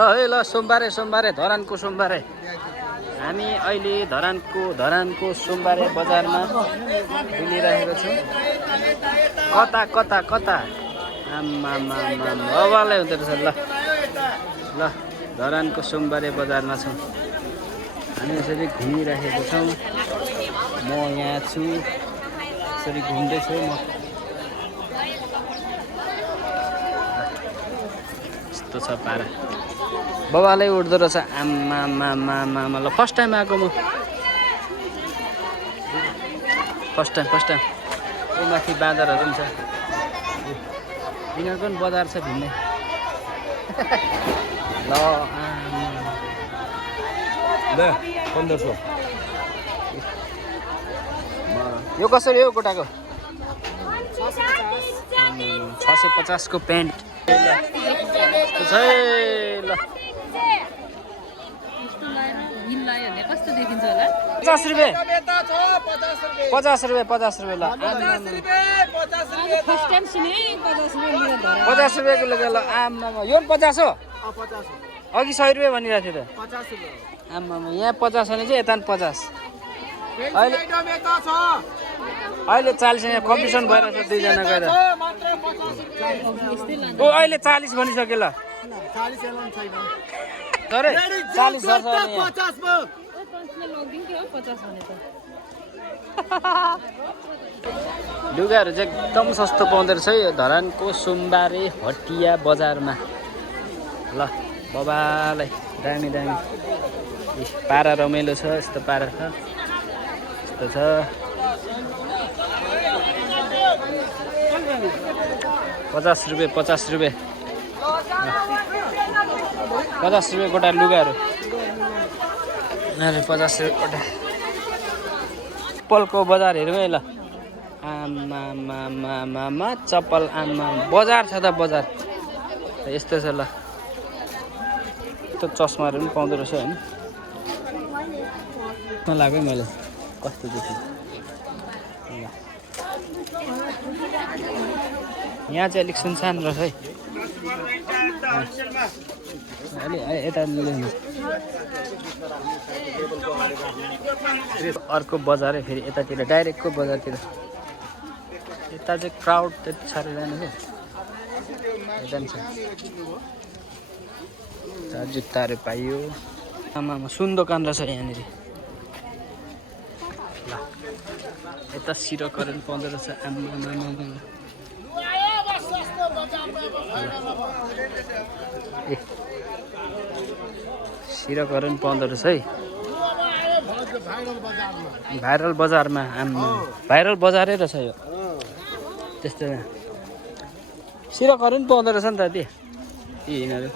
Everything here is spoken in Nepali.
है ल सोमबारे धरानको सोमबारे हामी अहिले धरानको सोमबारे बजारमा घुमिरहेको छौँ। कता बवालै हुँदो रहेछ। ल धरानको सोमबारे बजारमा छौँ। हामी यसरी घुमिरहेको छौँ। म यहाँ छु, यसरी घुम्दैछु म। यस्तो छ पारा, बबालै उठ्दो रहेछ। आम्मा ल फर्स्ट टाइम आएको म, फर्स्ट टाइम। ऊ माथि बाँदरहरू पनि छ, यिनीहरूको पनि बजार छ भिन्नै। ल 1500 यो कसरी हो गोटाको? 650 को प्यान्ट छ। ल 50 रुपियाँ, 50 रुपियाँ। ल 50 रुपियाँ किलो ल। आम्मा यो पनि 50 हो? अघि 100 रुपियाँ भनिरहेको थियो त। आम्मा यहाँ 50 भने चाहिँ यता पनि 50। अहिले 40 यहाँ कम्पिटिसन भइरहेको छ दुईजना गएर। ओ अहिले 40 भनिसक्यो ल। 40 झर्छ लुगाहरू चाहिँ एकदम सस्तो पाउँदो रहेछ यो धरानको सोमबारे हटिया बजारमा। ल बबालाई दामी पारा रमाइलो छ। यस्तो पारा छ, यस्तो छ। 50 रुपियाँ 50 रुपियाँ 50 रुपियाँ गोटा लुगाहरू। अरे 50 रुपियाँ गोटा चप्पलको बजार हेरौँ है ल। आम्मा चप्पल, आम्मा बजार छ त बजार। यस्तो छ ल। यस्तो चस्माहरू पनि पाउँदो रहेछ होइन। लाग्यो मैले कस्तो देखियो। यहाँ चाहिँ अलिक सुनसान रहेछ है। यता अर्को बजारै फेरि यतातिर डाइरेक्टको बजारतिर। यता चाहिँ क्राउड त्यति साह्रो जाने हो। यता पनि छ जुत्ताहरू पाइयो। आमामा सुन दोकान रहेछ यहाँनिर। ल यता सिरकहरू पनि पाउँदो रहेछ। आमामा सिरकहरू पनि पाउँदो रहेछ है भाइरल बजारमा। आम्मा भाइरल बजारै रहेछ यो। त्यस्तो सिरकहरू पनि पाउँदो रहेछ नि त यिनीहरू।